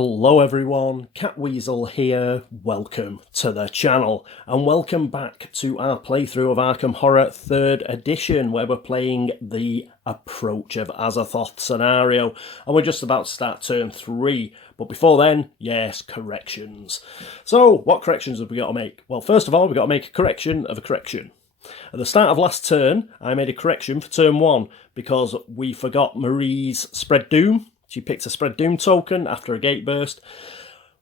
Hello everyone, Catweazle here, welcome to the channel and welcome back to our playthrough of Arkham Horror 3rd edition where we're playing the Approach of Azathoth scenario and we're just about to start turn 3, but before then, yes, corrections. So what corrections have we got to make? Well, first of all we've got to make a correction of a correction. At the start of last turn I made a correction for turn 1 because we forgot Marie's Spread Doom. She picked a Spread Doom token after a gate burst.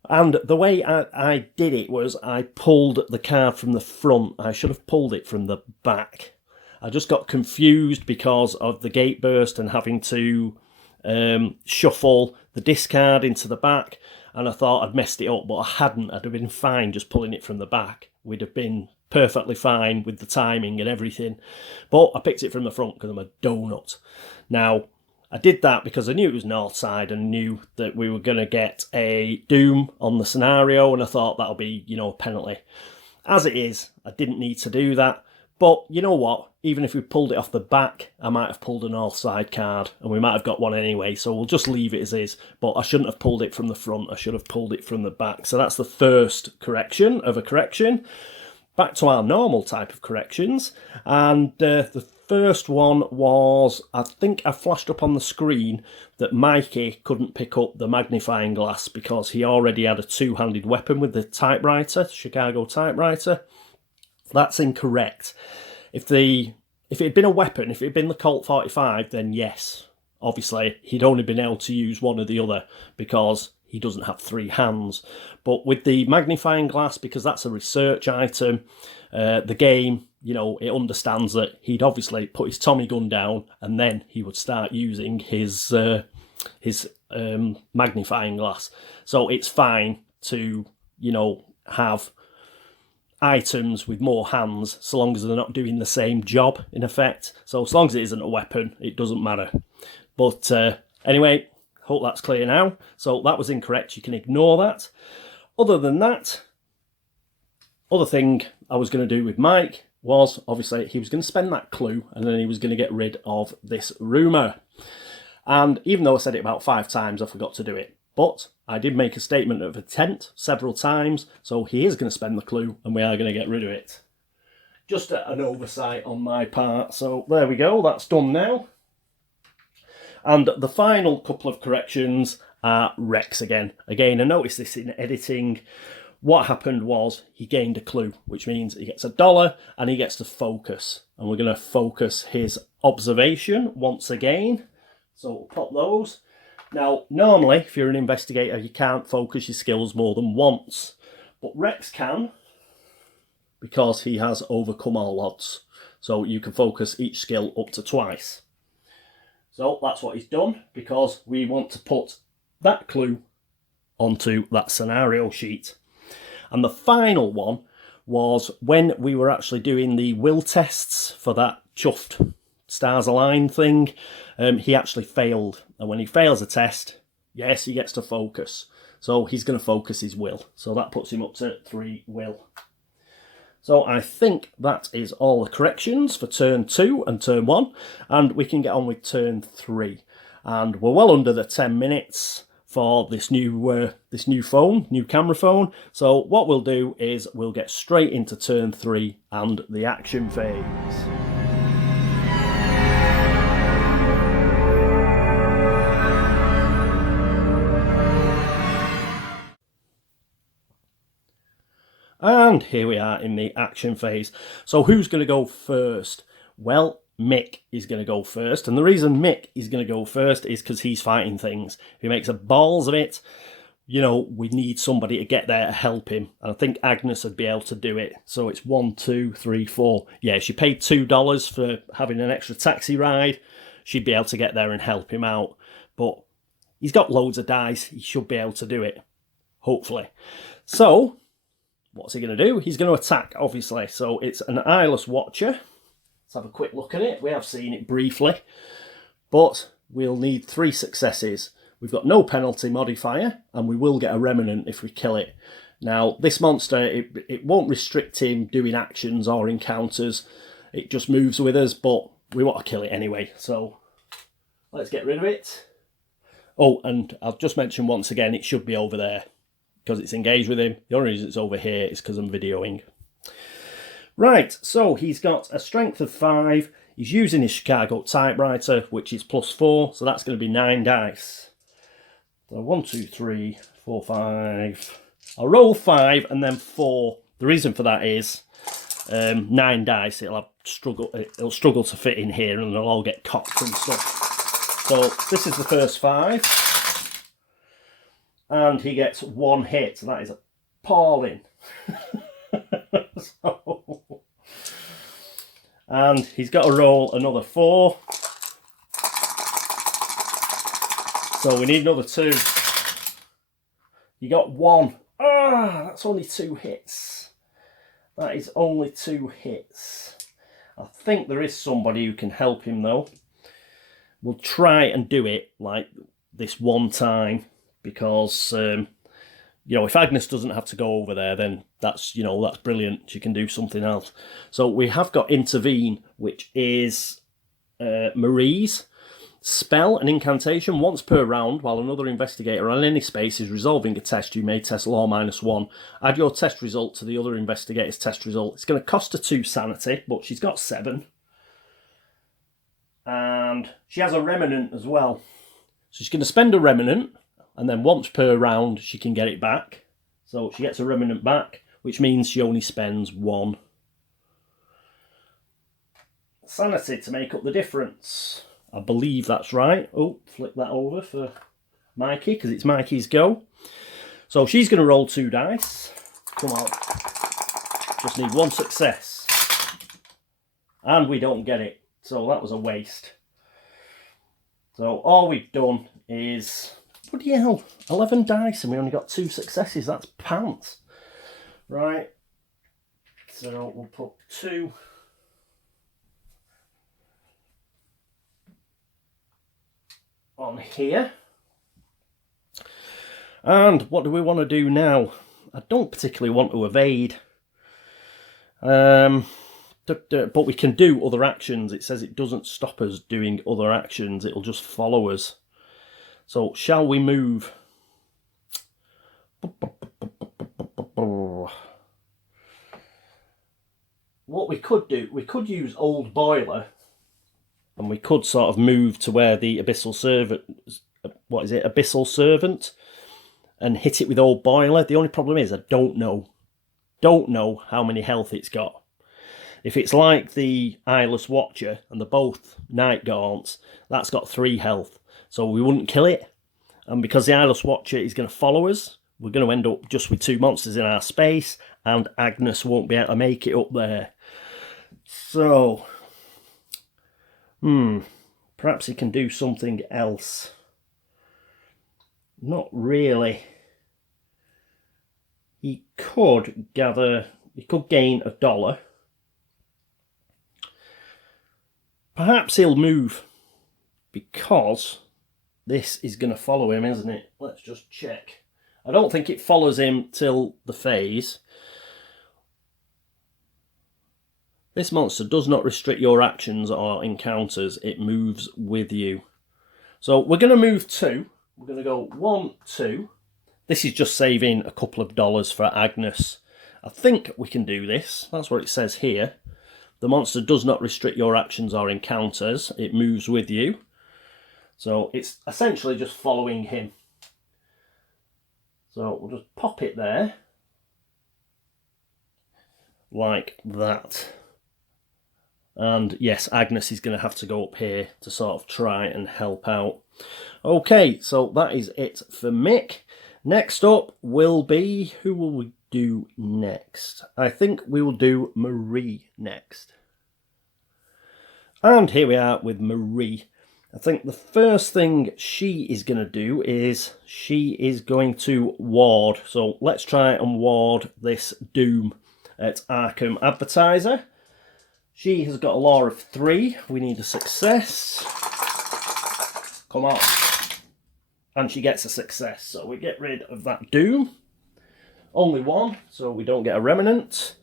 And the way I did it was I pulled the card from the front. I should have pulled it from the back. I just got confused because of the gate burst and having to shuffle the discard into the back. And I thought I'd messed it up, but I hadn't. I'd have been fine just pulling it from the back. We'd have been perfectly fine with the timing and everything. But I picked it from the front because I'm a donut. Now, I did that because I knew it was north side and knew that we were going to get a doom on the scenario, and I thought that'll be, a penalty. As it is, I didn't need to do that, but you know what? Even if we pulled it off the back, I might have pulled a north side card, and we might have got one anyway, so we'll just leave it as is, but I shouldn't have pulled it from the front, I should have pulled it from the back. So that's the first correction of a correction. Back to our normal type of corrections, and the first one was, I think I flashed up on the screen that Mikey couldn't pick up the magnifying glass because he already had a two-handed weapon with the typewriter, Chicago typewriter. That's incorrect. If it had been a weapon, if it had been the Colt 45, then yes, obviously he'd only been able to use one or the other because he doesn't have three hands. But with the magnifying glass, because that's a research item, the game, it understands that he'd obviously put his Tommy gun down and then he would start using his magnifying glass. So it's fine to, have items with more hands so long as they're not doing the same job, in effect. So as long as it isn't a weapon, it doesn't matter. But anyway, hope that's clear now. So that was incorrect. You can ignore that. Other than that, other thing I was going to do with Mike was, obviously, he was going to spend that clue and then he was going to get rid of this rumour. And even though I said it about 5 times, I forgot to do it. But I did make a statement of intent several times, so he is going to spend the clue and we are going to get rid of it. Just an oversight on my part. So there we go, that's done now. And the final couple of corrections are Rex again. Again, I noticed this in editing. What happened was he gained a clue, which means he gets $1 and he gets to focus. And we're going to focus his observation once again. So we'll pop those. Now, normally, if you're an investigator, you can't focus your skills more than once. But Rex can, because he has overcome all odds. So you can focus each skill up to twice. So that's what he's done, because we want to put that clue onto that scenario sheet. And the final one was when we were actually doing the will tests for that chuffed stars align thing, he actually failed. And when he fails a test, yes, he gets to focus. So he's going to focus his will. So that puts him up to 3 will. So I think that is all the corrections for turn 2 and turn 1, and we can get on with turn 3. And we're well under the 10 minutes for this new camera phone. So what we'll do is we'll get straight into turn 3 and the action phase. And here we are in the action phase. So who's going to go first? Well, Mick is going to go first. And the reason Mick is going to go first is because he's fighting things. If he makes a balls of it, we need somebody to get there to help him. And I think Agnes would be able to do it. So it's 1, 2, 3, 4. Yeah, she paid $2 for having an extra taxi ride. She'd be able to get there and help him out. But he's got loads of dice. He should be able to do it. Hopefully. So what's he going to do? He's going to attack, obviously. So it's an eyeless watcher. Let's have a quick look at it. We have seen it briefly. But we'll need 3 successes. We've got no penalty modifier. And we will get a remnant if we kill it. Now, this monster, it won't restrict him doing actions or encounters. It just moves with us. But we want to kill it anyway. So let's get rid of it. Oh, and I'll just mention once again, it should be over there because it's engaged with him. The only reason it's over here is because I'm videoing. Right, so he's got a strength of 5. He's using his Chicago typewriter, which is +4, so that's going to be 9 dice. So 1, 2, 3, 4, 5. I'll roll 5 and then 4. The reason for that is 9 dice. It'll struggle to fit in here, and they'll all get cocked and stuff. So this is the first 5, and he gets 1 hit. So that is appalling. And he's got to roll another 4. So we need another 2. You got 1. Ah, that's only 2 hits. That is only 2 hits. I think there is somebody who can help him though. We'll try and do it like this one time because if Agnes doesn't have to go over there, then that's brilliant. She can do something else. So we have got intervene, which is Marie's spell, an incantation. Once per round, while another investigator on any space is resolving a test, you may test law -1. Add your test result to the other investigator's test result. It's going to cost her 2 sanity, but she's got 7. And she has a remnant as well. So she's going to spend a remnant, and then once per round she can get it back. So she gets a remnant back, which means she only spends 1 sanity to make up the difference. I believe that's right. Oh, flip that over for Mikey, because it's Mikey's go. So she's going to roll 2 dice. Come on. Just need 1 success. And we don't get it. So that was a waste. So all we've done is... Bloody hell, 11 dice and we only got 2 successes. That's pants. Right. So we'll put 2. On here. And what do we want to do now? I don't particularly want to evade. But we can do other actions. It says it doesn't stop us doing other actions. It'll just follow us. So shall we move? What we could do, we could use Old Boiler, and we could sort of move to where the Abyssal Servant, Abyssal Servant, and hit it with Old Boiler. The only problem is I don't know how many health it's got. If it's like the Eyeless Watcher and they're both Night Gaunts, that's got 3 health. So we wouldn't kill it. And because the Eyeless Watcher is going to follow us, we're going to end up just with 2 monsters in our space, and Agnes won't be able to make it up there. So, perhaps he can do something else. Not really. He could gain $1. Perhaps he'll move, because this is going to follow him, isn't it? Let's just check. I don't think it follows him till the phase. This monster does not restrict your actions or encounters. It moves with you. So we're going to move 2. We're going to go 1, 2. This is just saving a couple of dollars for Agnes. I think we can do this. That's what it says here. The monster does not restrict your actions or encounters. It moves with you. So it's essentially just following him. So we'll just pop it there. Like that. And yes, Agnes is going to have to go up here to sort of try and help out. Okay, so that is it for Mick. Next up will be... Who will we do next? I think we will do Marie next. And here we are with Marie. I think the first thing she is going to do is she is going to ward. So let's try and ward this doom at Arkham Advertiser. She has got a law of 3. We need a success. Come on. And she gets a success. So we get rid of that doom. Only 1, so we don't get a remnant.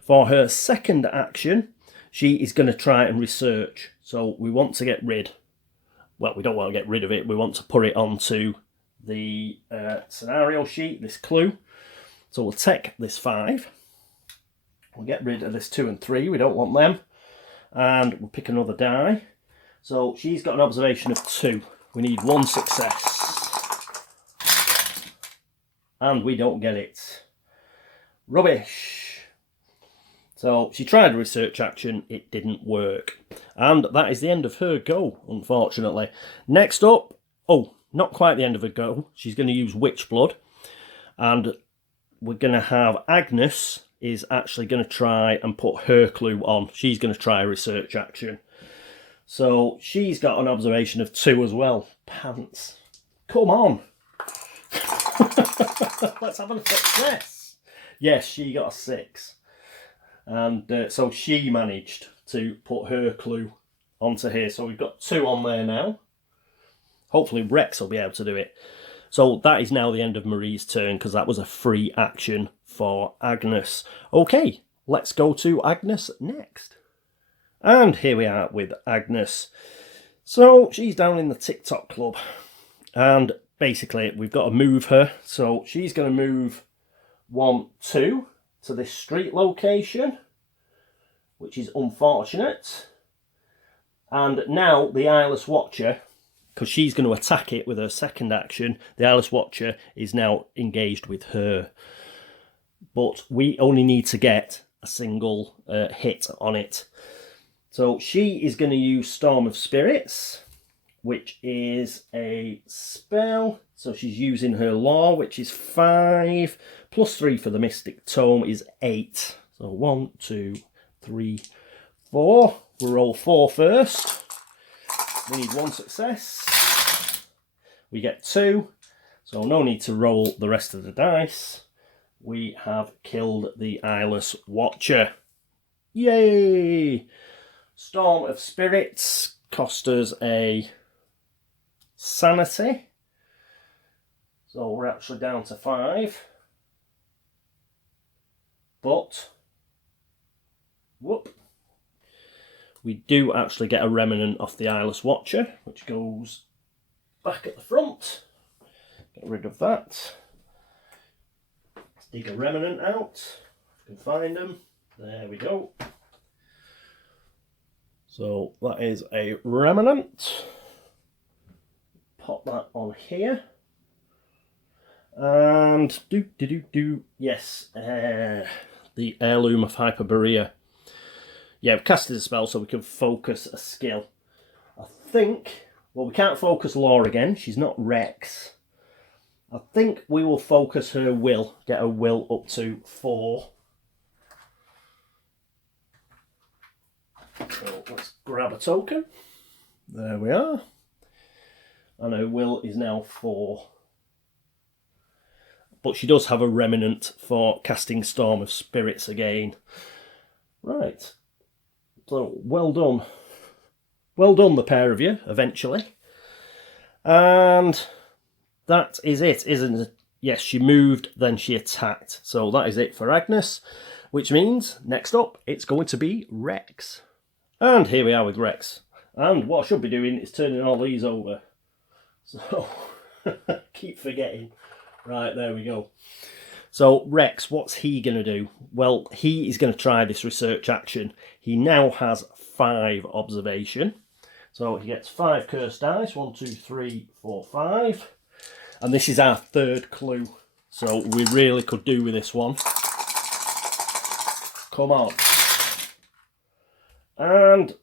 For her second action, she is going to try and research. So we want to get rid well, we don't want to get rid of it. We want to put it onto the scenario sheet, this clue. So we'll take this 5. We'll get rid of this 2 and 3. We don't want them. And we'll pick another die. So she's got an observation of 2. We need 1 success. And we don't get it. Rubbish. So she tried a research action. It didn't work. And that is the end of her go, unfortunately. Next up, oh, not quite the end of her go. She's going to use Witch Blood. And we're going to have Agnes is actually going to try and put her clue on. She's going to try a research action. So she's got an observation of 2 as well. Pants. Come on. Let's have a success. Yes, she got a 6. And so she managed to put her clue onto here. So we've got 2 on there now. Hopefully Rex will be able to do it. So that is now the end of Marie's turn, because that was a free action for Agnes. Okay, let's go to Agnes next. And here we are with Agnes. So she's down in the TikTok club. And basically we've got to move her. So she's going to move 1, 2 to this street location, which is unfortunate. And now the Eyeless Watcher, because she's going to attack it with her second action, the Eyeless Watcher is now engaged with her. But we only need to get a single hit on it. So she is going to use Storm of Spirits, which is a spell. So she's using her Law, which is 5, plus 3 for the Mystic Tome is 8. So 1, 2, 3, 4. We'll roll 4 first. We need 1 success. We get 2. So no need to roll the rest of the dice. We have killed the Eyeless Watcher. Yay! Storm of Spirits cost us a sanity. So we're actually down to 5. But, whoop, we do actually get a remnant off the Eyeless Watcher, which goes back at the front. Get rid of that. Let's dig a remnant out. If we can find them. There we go. So that is a remnant. Pop that on here. And yes, the Heirloom of Hyperborea. Yeah, we've casted a spell so we can focus a skill. I think, well, we can't focus Law again. She's not Rex. I think we will focus her will, get her will up to 4. So let's grab a token. There we are. And her will is now 4. But she does have a remnant for casting Storm of Spirits again. Right. So, well done. Well done, the pair of you, eventually. And that is it, isn't it? Yes, she moved, then she attacked. So that is it for Agnes, which means, next up, it's going to be Rex. And here we are with Rex. And what I should be doing is turning all these over. So, keep forgetting. Right, there we go. So, Rex, what's he going to do? Well, he is going to try this research action. He now has 5 observation. So, he gets 5 cursed dice. 1, 2, 3, 4, 5. And this is our 3rd clue. So, we really could do with this one. Come on. And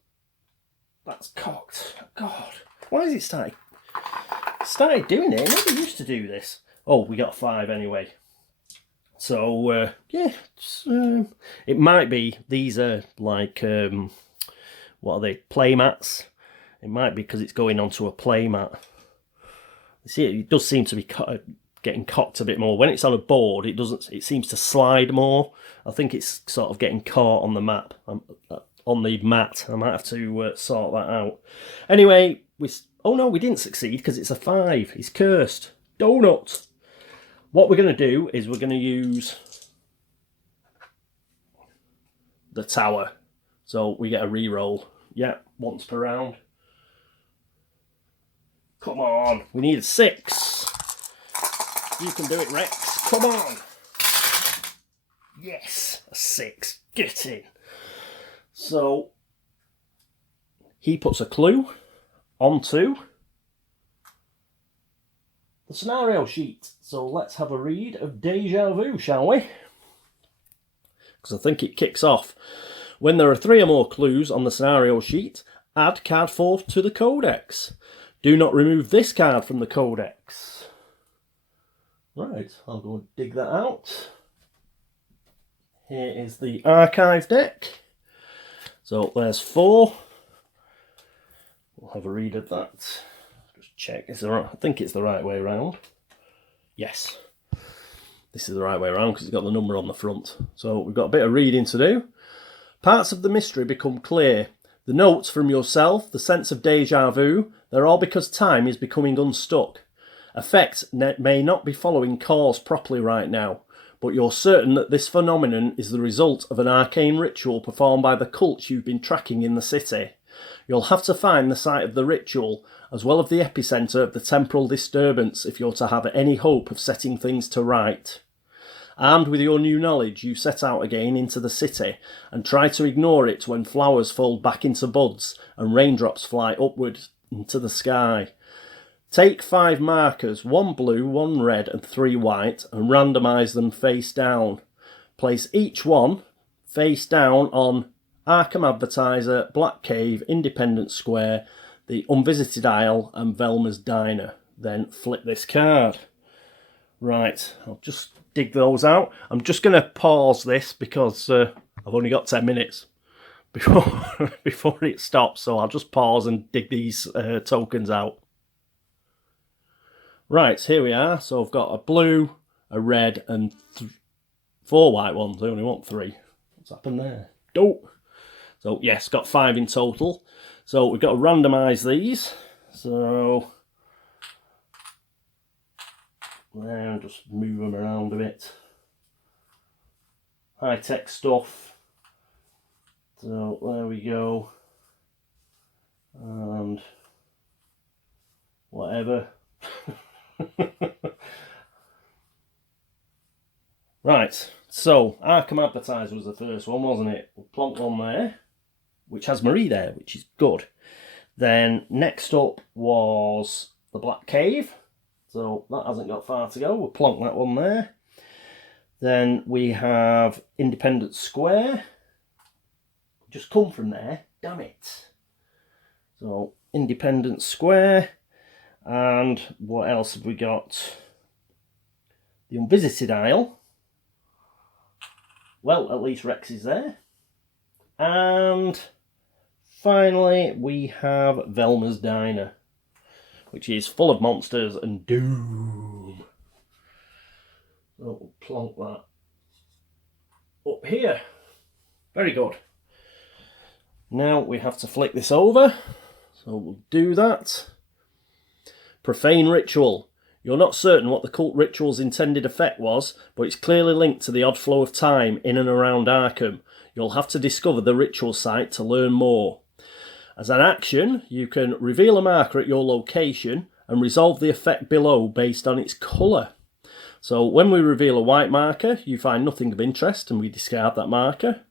that's cocked. God, why has it started doing it? I never used to do this. Oh, we got a 5 anyway. So, yeah, it might be, these are like, what are they, play mats? It might be because it's going onto a play mat. You see, it does seem to be getting cocked a bit more. When it's on a board, it seems to slide more. I think it's sort of getting caught on the map, on the mat. I might have to sort that out. Anyway, oh no, we didn't succeed because it's a 5. He's cursed. Donut. What we're going to do is we're going to use the tower. So we get a reroll. Yeah, once per round. Come on, we need a 6. You can do it, Rex. Come on. Yes, a 6. Get in. So, he puts a clue onto the scenario sheet. So let's have a read of Deja Vu, shall we? Because I think it kicks off. When there are 3 or more clues on the scenario sheet, add card 4 to the codex. Do not remove this card from the codex. Right, I'll go and dig that out. Here is the archive deck. So there's 4. We'll have a read of that. Just check. I think it's the right way around. Yes. This is the right way around because it's got the number on the front. So we've got a bit of reading to do. Parts of the mystery become clear. The notes from yourself, the sense of deja vu, they're all because time is becoming unstuck. Effect may not be following cause properly right now, but you're certain that this phenomenon is the result of an arcane ritual performed by the cult you've been tracking in the city. You'll have to find the site of the ritual, as well as the epicentre of the temporal disturbance if you're to have any hope of setting things to right. Armed with your new knowledge, you set out again into the city and try to ignore it when flowers fold back into buds and raindrops fly upward into the sky. Take 5 markers, 1 blue, 1 red and 3 white, and randomise them face down. Place each one face down on Arkham Advertiser, Black Cave, Independence Square, the Unvisited Isle and Velma's Diner. Then flip this card. Right, I'll just dig those out. I'm just going to pause this because I've only got 10 minutes before it stops, so I'll just pause and dig these tokens out. Right, here we are. So I've got a blue, a red and 4 white ones. I only want 3. What's happened there? Oh! So yes, got 5 in total. So we've got to randomise these. So now just move them around a bit. High tech stuff. So there we go. And whatever. Right, so Arkham Advertiser was the first one, wasn't it? We'll plonk one there, which has Marie there, which is good. Then next up was the Black Cave. So that hasn't got far to go. We'll plonk that one there. Then we have Independence Square. Just come from there. Damn it. So Independence Square. And what else have we got? The Unvisited Isle. Well, at least Rex is there. And finally, we have Velma's Diner, which is full of monsters and doom. So we'll plonk that up here. Very good. Now we have to flick this over. So we'll do that. Profane Ritual. You're not certain what the cult ritual's intended effect was, but it's clearly linked to the odd flow of time in and around Arkham. You'll have to discover the ritual site to learn more. As an action, you can reveal a marker at your location and resolve the effect below based on its colour. So when we reveal a white marker, you find nothing of interest and we discard that marker,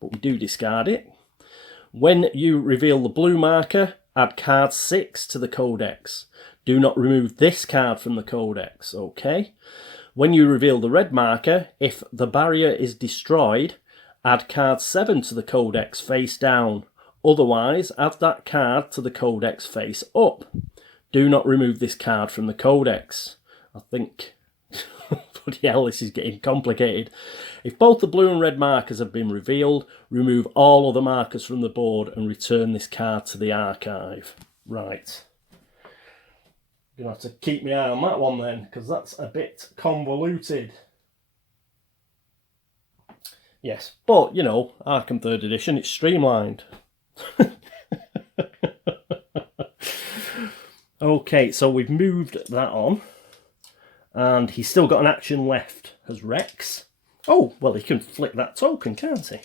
but we do discard it. When you reveal the blue marker, add card 6 to the codex. Do not remove this card from the codex, okay? When you reveal the red marker, if the barrier is destroyed, add card 7 to the codex face down. Otherwise, add that card to the codex face up. Do not remove this card from the codex. I think, bloody hell, this is getting complicated. If both the blue and red markers have been revealed, remove all other markers from the board and return this card to the archive. Right. You're going to have to keep my eye on that one then, because that's a bit convoluted. Yes, but, you know, Arkham 3rd edition, it's streamlined. Okay, so we've moved that on. And he's still got an action left as Rex. Oh, well, he can flick that token, can't he?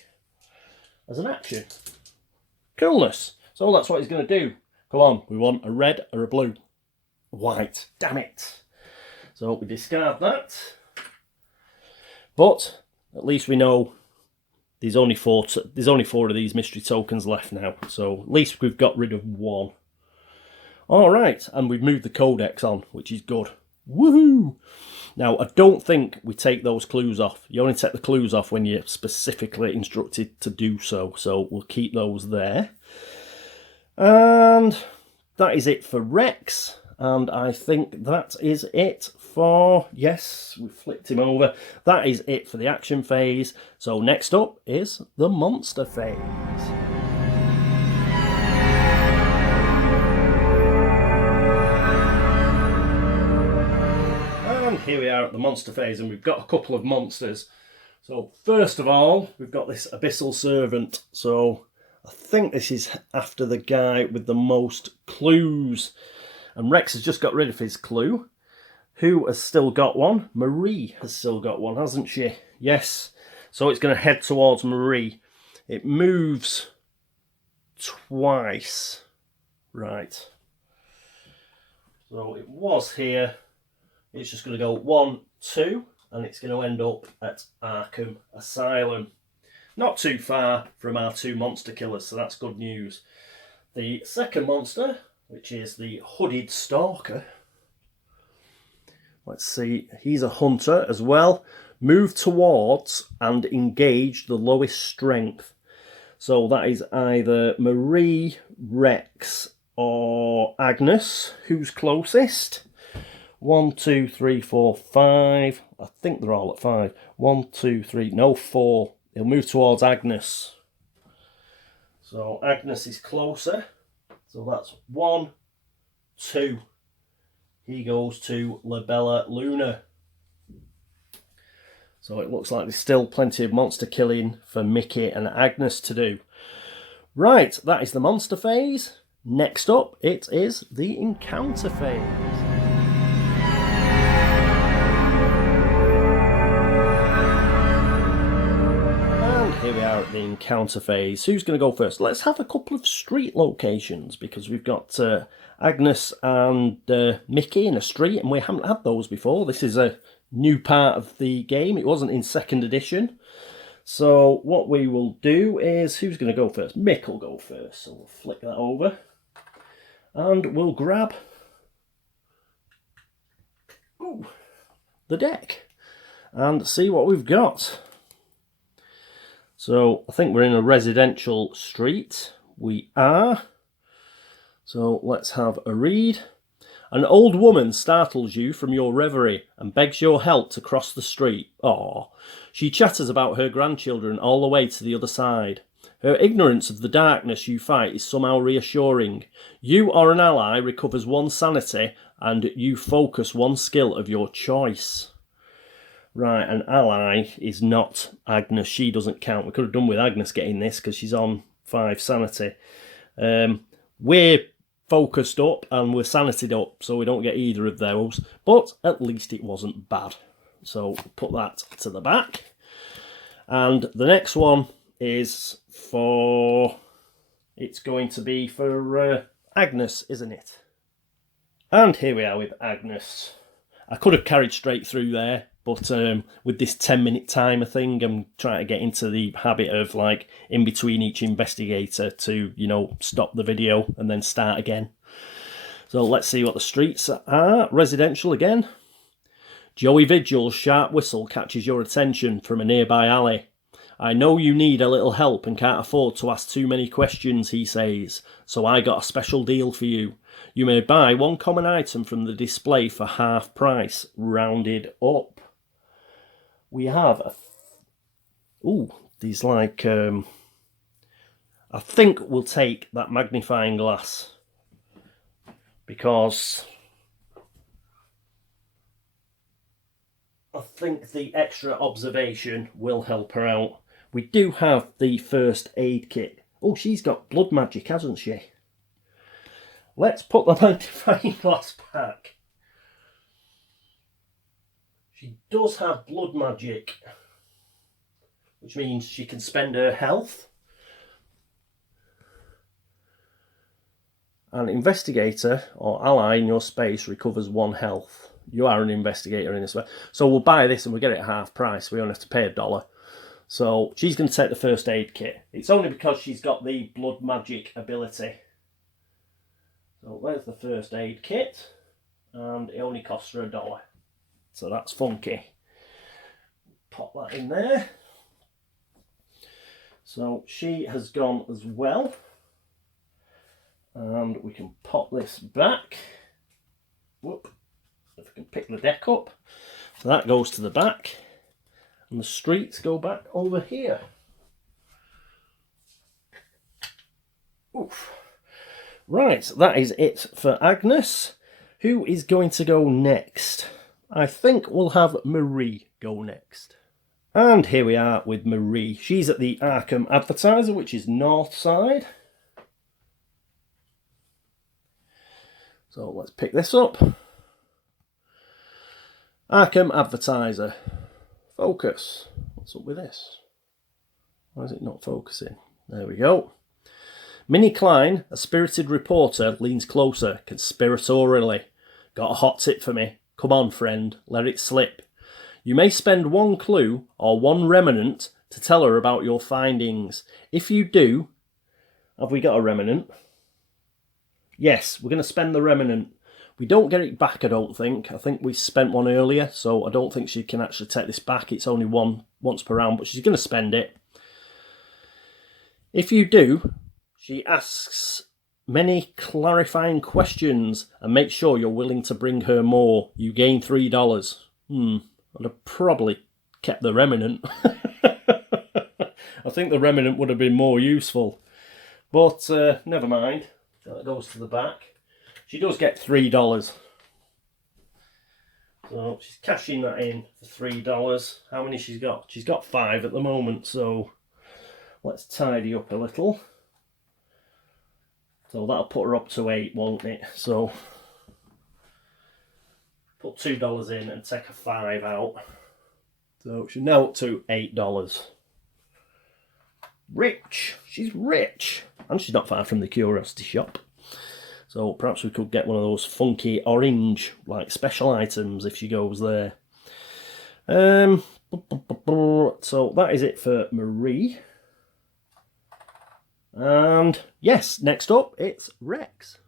As an action. Coolness. So that's what he's going to do. Come on, we want a red or a blue. white. Damn it. So we discard that. But at least we know there's only four of these mystery tokens left now. So at least we've got rid of one. All right, and we've moved the codex on, which is good. Woohoo! Now, I don't think we take those clues off. You only take the clues off when you're specifically instructed to do so. So we'll keep those there. And that is it for Rex. And I think that is it for... Yes, we flipped him over. That is it for the action phase. So next up is the monster phase. And here we are at the monster phase, and we've got a couple of monsters. So first of all, we've got this Abyssal Servant. So I think this is after the guy with the most clues. And Rex has just got rid of his clue. Who has still got one? Marie has still got one, hasn't she? Yes. So it's going to head towards Marie. It moves twice. Right. So it was here. It's just going to go 1, 2, and it's going to end up at Arkham Asylum. Not too far from our 2 monster killers, so that's good news. The second monster, which is the Hooded Stalker. Let's see, he's a hunter as well. Move towards and engage the lowest strength. So that is either Marie, Rex, or Agnes. Who's closest? 1, 2, 3, 4, 5. I think they're all at 5. 1, 2, 3, no, 4. He'll move towards Agnes. So Agnes is closer. So that's 1, 2. He goes to Labella Luna. So it looks like there's still plenty of monster killing for Mickey and Agnes to do. Right, that is the monster phase. Next up, it is the encounter phase. Here we are at the encounter phase. Who's going to go first? Let's have a couple of street locations, because we've got Agnes and Mickey in a street, and we haven't had those before. This is a new part of the game. It wasn't in 2nd edition. So what we will do is, who's going to go first? Mick will go first. So we'll flick that over. And we'll grab the deck and see what we've got. So I think we're in a residential street. We are. So let's have a read. An old woman startles you from your reverie and begs your help to cross the street. Aww. She chatters about her grandchildren all the way to the other side. Her ignorance of the darkness you fight is somehow reassuring. You or an ally recovers 1 sanity and you focus 1 skill of your choice. Right, an ally is not Agnes. She doesn't count. We could have done with Agnes getting this because she's on 5 sanity. We're focused up and we're sanitied up, so we don't get either of those. But at least it wasn't bad. So put that to the back. And the next one is for... It's going to be for Agnes, isn't it? And here we are with Agnes. I could have carried straight through there. But with this 10-minute timer thing, I'm trying to get into the habit of, like, in between each investigator to, you know, stop the video and then start again. So let's see what the streets are. Residential again. Joey Vigil's sharp whistle catches your attention from a nearby alley. I know you need a little help and can't afford to ask too many questions, he says, so I got a special deal for you. You may buy 1 common item from the display for half price, rounded up. We have these like, I think we'll take that magnifying glass because I think the extra observation will help her out. We do have the first aid kit. Oh, she's got blood magic, hasn't she? Let's put the magnifying glass back. She does have blood magic, which means she can spend her health. An investigator or ally in your space recovers 1 health. You are an investigator in this way. So we'll buy this and we'll get it at half price. We only have to pay $1. So she's going to take the first aid kit. It's only because she's got the blood magic ability. So there's the first aid kit. And it only costs her $1. So that's funky. Pop that in there. So she has gone as well. And we can pop this back. Whoop. If we can pick the deck up. So that goes to the back. And the streets go back over here. Oof. Right, that is it for Agnes. Who is going to go next? I think we'll have Marie go next. And here we are with Marie. She's at the Arkham Advertiser, which is north side. So let's pick this up. Arkham Advertiser. Focus. What's up with this? Why is it not focusing? There we go. Minnie Klein, a spirited reporter, leans closer, conspiratorially. Got a hot tip for me. Come on, friend, let it slip. You may spend 1 clue or 1 remnant to tell her about your findings. If you do... Have we got a remnant? Yes, we're going to spend the remnant. We don't get it back, I don't think. I think we spent 1 earlier, so I don't think she can actually take this back. It's only 1 once per round, but she's going to spend it. If you do, she asks many clarifying questions and make sure you're willing to bring her more. You gain $3. I'd have probably kept the remnant. I think the remnant would have been more useful. But never mind. That goes to the back. She does get $3. So she's cashing that in for $3. How many she's got? She's got 5 at the moment, so let's tidy up a little. So that'll put her up to 8, won't it? So put $2 in and take a 5 out. So she's now up to $8. Rich. She's rich. And she's not far from the curiosity shop. So perhaps we could get one of those funky orange, like, special items if she goes there. So that is it for Marie. And yes, next up it's Rex.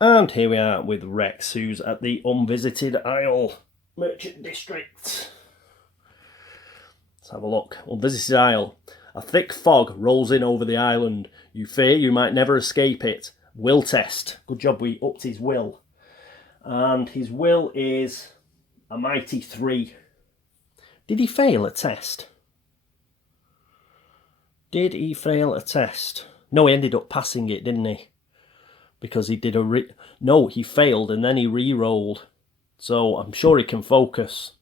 And here we are with Rex, who's at the Unvisited Isle Merchant District. Let's have a look. Unvisited Isle. A thick fog rolls in over the island. You fear you might never escape it. Will test. Good job we upped his will. And his will is a mighty 3. Did he fail a test? Did he fail a test? No, he ended up passing it, didn't he? Because he did a No, he failed and then he re-rolled. So I'm sure he can focus.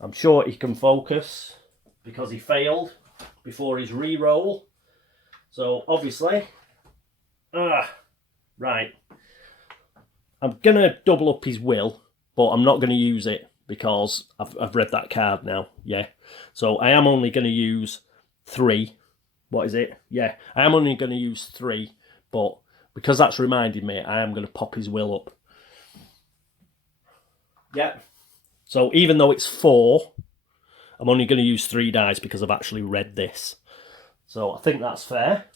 I'm sure he can focus because he failed before his re-roll. So obviously... right. I'm going to double up his will, but I'm not going to use it because I've read that card now. Yeah. So I am only going to use 3. What is it? Yeah. I am only going to use 3, but because that's reminded me, I am going to pop his will up. Yeah. So even though it's 4, I'm only going to use 3 dice because I've actually read this. So I think that's fair.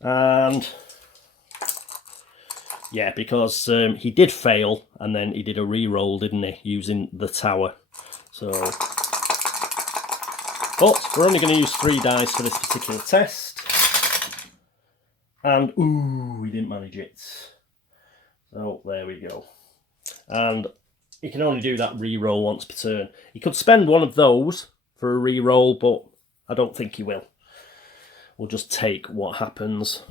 And yeah, because he did fail and then he did a re-roll, didn't he, using the tower. So, but we're only going to use 3 dice for this particular test. And ooh, we didn't manage it. So there we go. And he can only do that re-roll once per turn. He could spend one of those for a re-roll, but I don't think he will. We'll just take what happens.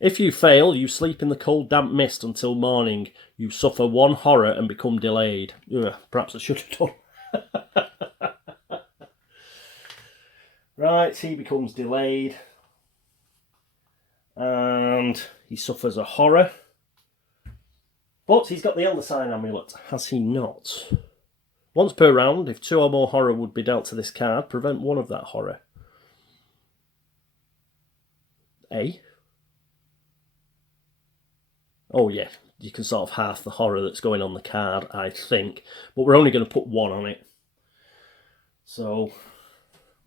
If you fail, you sleep in the cold, damp mist until morning. You suffer 1 horror and become delayed. Ugh, perhaps I should have done. Right, he becomes delayed. And he suffers a horror. But he's got the Elder Sign Amulet, has he not? Once per round, if 2 or more horror would be dealt to this card, prevent 1 of that horror. A. Oh yeah, you can sort of half the horror that's going on the card, I think. But we're only going to put 1 on it. So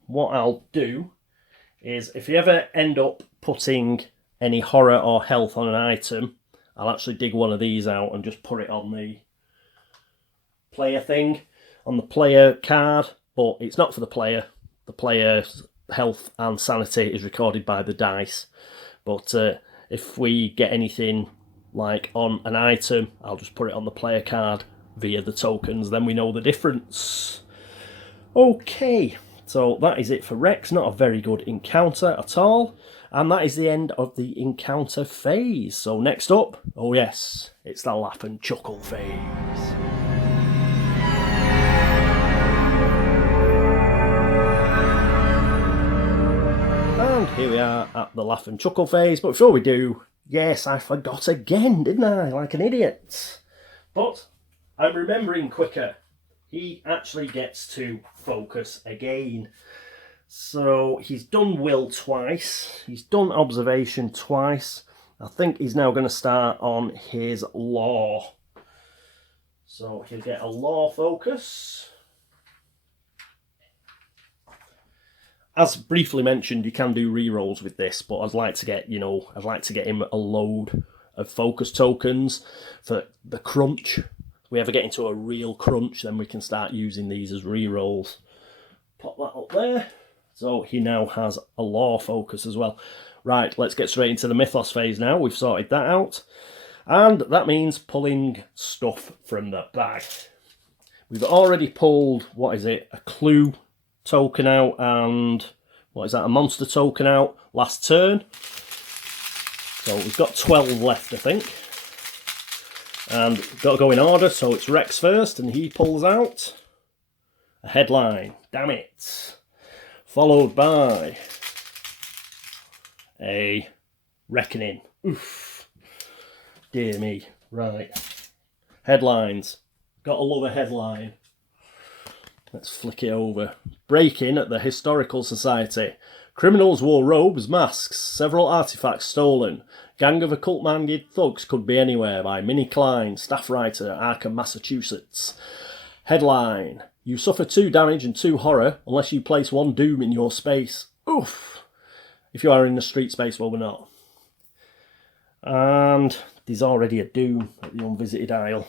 what I'll do is, if you ever end up putting any horror or health on an item, I'll actually dig one of these out and just put it on the player thing, on the player card, but it's not for the player. The player's health and sanity is recorded by the dice. But if we get anything like on an item, I'll just put it on the player card via the tokens, then we know the difference. Okay, so that is it for Rex. Not a very good encounter at all. And that is the end of the encounter phase. So next up, oh yes, it's the laugh and chuckle phase. And here we are at the laugh and chuckle phase. But before we do, yes, I forgot again, didn't I? Like an idiot. But I'm remembering quicker. He actually gets to focus again. So he's done will twice. He's done observation twice. I think he's now going to start on his law. So he'll get a law focus. As briefly mentioned, you can do rerolls with this, but I'd like to get, I'd like to get him a load of focus tokens for the crunch. If we ever get into a real crunch, then we can start using these as rerolls. Pop that up there. So he now has a law focus as well. Right, let's get straight into the Mythos phase now. We've sorted that out. And that means pulling stuff from the bag. We've already pulled, what is it, a clue token out and, what is that, a monster token out last turn. So we've got 12 left, I think. And we've got to go in order, so it's Rex first, and he pulls out a headline. Damn it. Followed by a reckoning. Oof. Dear me. Right. Headlines. Gotta love a headline. Let's flick it over. Break-in at the Historical Society. Criminals wore robes, masks, several artifacts stolen. Gang of occult-minded thugs could be anywhere by Minnie Klein, staff writer, Arkham, Massachusetts. Headline. You suffer 2 damage and 2 horror unless you place 1 doom in your space. Oof! If you are in the street space, well, we're not. And there's already a doom at the Unvisited Isle.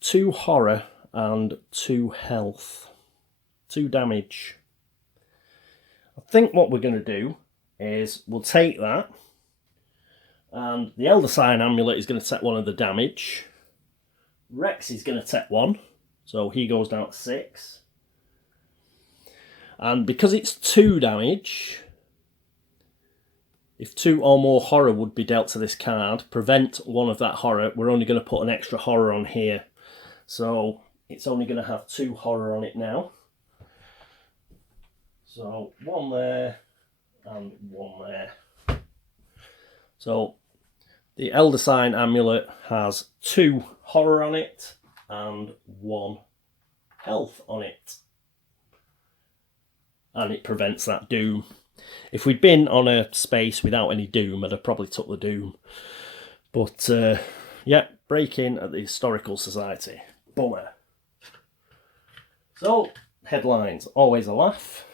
2 horror and 2 health. 2 damage. I think what we're going to do is we'll take that, and the Elder Sign Amulet is going to take 1 of the damage. Rex is going to take 1. So he goes down to 6. And because it's 2 damage, if 2 or more horror would be dealt to this card, prevent 1 of that horror, we're only going to put an extra horror on here. So it's only going to have 2 horror on it now. So 1 there and 1 there. So the Elder Sign Amulet has 2 horror on it and 1 health on it. And it prevents that doom. If we'd been on a space without any doom, I'd have probably took the doom. But, yeah, break-in at the Historical Society. Bummer. So, headlines. Always a laugh.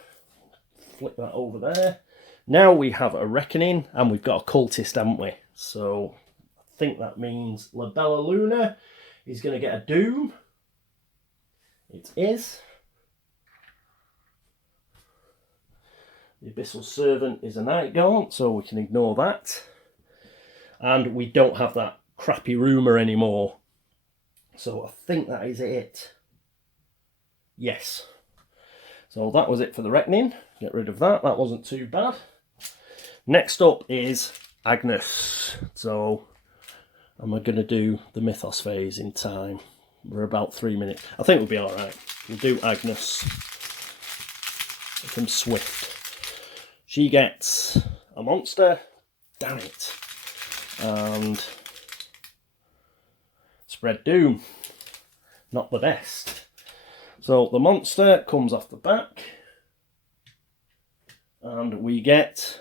Flip that over there. Now we have a reckoning, and we've got a cultist, haven't we? So, I think that means La Bella Luna is going to get a doom. It is. The Abyssal Servant is a Night Gaunt, so we can ignore that. And we don't have that crappy rumour anymore. So I think that is it. Yes. So that was it for the reckoning. Get rid of that. That wasn't too bad. Next up is Agnes. So am I going to do the Mythos phase in time? We're about 3 minutes. I think we'll be alright. We'll do Agnes from Swift. She gets a monster. Damn it. And spread doom. Not the best. So the monster comes off the back. And we get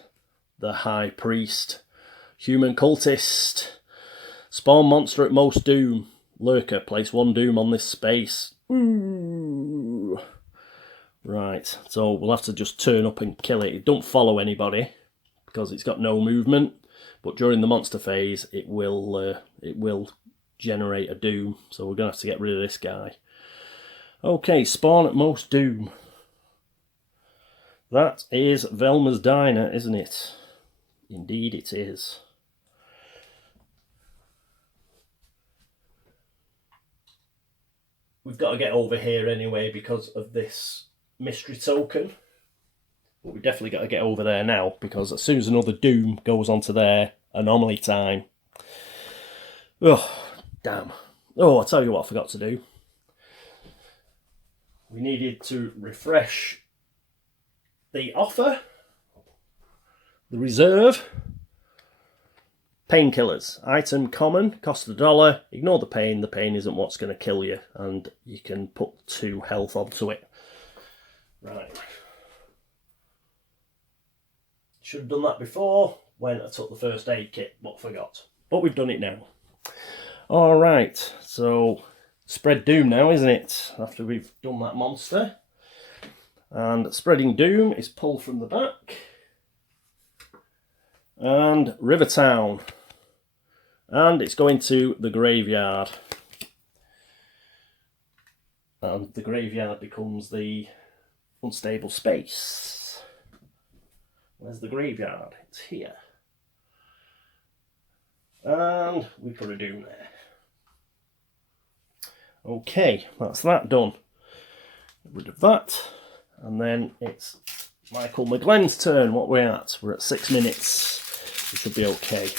the High Priest. Human cultist. Spawn monster at most doom. Lurker, place 1 doom on this space. Ooh. Right, so we'll have to just turn up and kill it. It don't follow anybody because it's got no movement, but during the monster phase it will generate a doom, so we're going to have to get rid of this guy. Okay, spawn at most doom. That is Velma's Diner, isn't it? Indeed it is. We've got to get over here anyway because of this mystery token. But we've definitely got to get over there now, because as soon as another doom goes onto their anomaly time... Oh, damn. Oh, I'll tell you what I forgot to do. We needed to refresh the offer, the reserve, painkillers, item common, cost $1, ignore the pain isn't what's going to kill you, and you can put 2 health onto it. Right. Should have done that before when I took the first aid kit, but forgot. But we've done it now. Alright, so spread doom now, isn't it? After we've done that monster. And spreading doom is pull from the back. And Rivertown. And it's going to the graveyard. And the graveyard becomes the unstable space. Where's the graveyard? It's here. And we put a doom there. Okay, that's that done. Get rid of that. And then it's Michael McGlenn's turn. What we're at? We're at 6 minutes. We should be okay.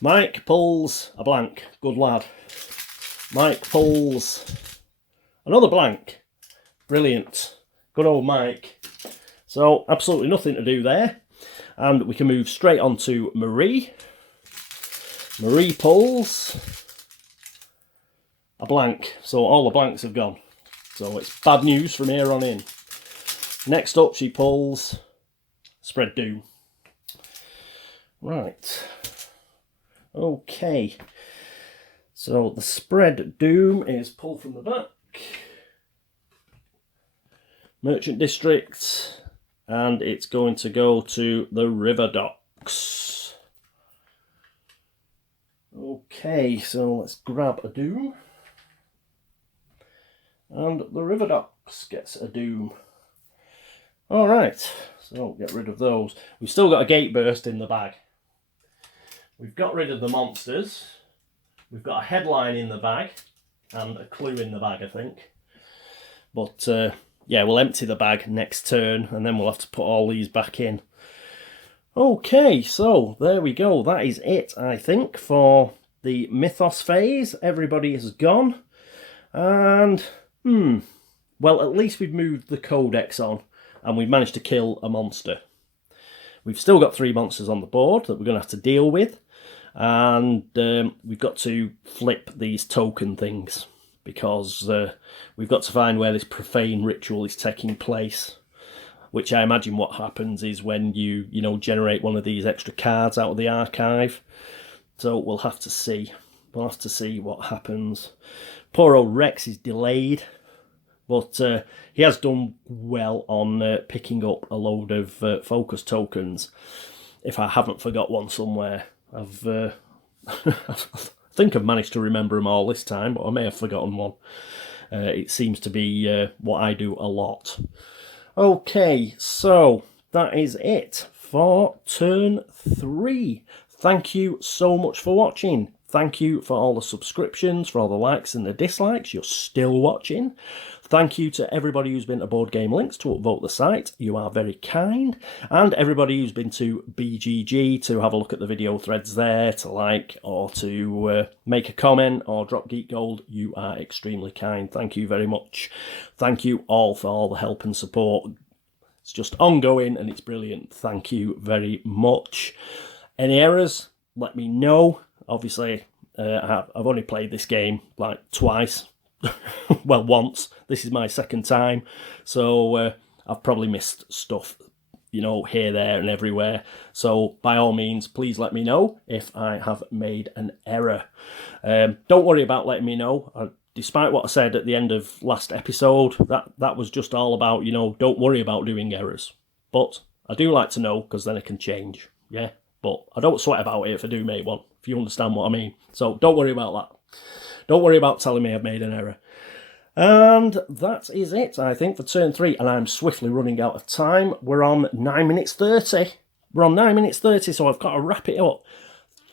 Mike pulls a blank. Good lad. Mike pulls another blank. Brilliant. Good old Mike. So, absolutely nothing to do there. And we can move straight on to Marie. Marie pulls a blank. So, all the blanks have gone. So, it's bad news from here on in. Next up, she pulls spread doom. Right. Okay. So, the spread doom is pulled from the back. Merchant District. And it's going to go to the River Docks. Okay, so let's grab a doom. And the River Docks gets a doom. Alright, so get rid of those. We've still got a gate burst in the bag. We've got rid of the monsters. We've got a headline in the bag. And a clue in the bag, I think. But, yeah, we'll empty the bag next turn. And then we'll have to put all these back in. Okay, so there we go. That is it, I think, for the Mythos phase. Everybody is gone. And, well, at least we've moved the codex on. And we've managed to kill a monster. We've still got 3 monsters on the board that we're going to have to deal with. And we've got to flip these token things. Because we've got to find where this profane ritual is taking place. Which I imagine what happens is when you generate one of these extra cards out of the archive. So we'll have to see. We'll have to see what happens. Poor old Rex is delayed. But he has done well on picking up a load of focus tokens. If I haven't forgot one somewhere. I think I've managed to remember them all this time, but I may have forgotten one. It seems to be what I do a lot. Okay, so that is it for turn 3. Thank you so much for watching. Thank you for all the subscriptions, for all the likes and the dislikes. You're still watching. Thank you to everybody who's been to Board Game Links to upvote the site. You are very kind. And everybody who's been to BGG to have a look at the video threads there, to like or to make a comment or drop Geek Gold. You are extremely kind. Thank you very much. Thank you all for all the help and support. It's just ongoing and it's brilliant. Thank you very much. Any errors? Let me know. Obviously, I've only played this game like twice. Well, once. This is my second time. So I've probably missed stuff you know, here, there and everywhere. So by all means, please let me know if I have made an error. Don't worry about letting me know. Despite what I said at the end of last episode, that was just all about, you know, don't worry about doing errors. But I do like to know, because then I can change, yeah? But I don't sweat about it if I do make one, if you understand what I mean. So don't worry about that. Don't worry about telling me I've made an error. And that is it, I think, for turn 3. And I'm swiftly running out of time. We're on 9 minutes 30. We're on 9 minutes 30, so I've got to wrap it up.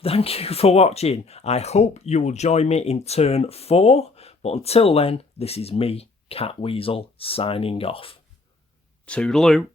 Thank you for watching. I hope you will join me in turn 4. But until then, this is me, Catweazle, signing off. Toodaloo.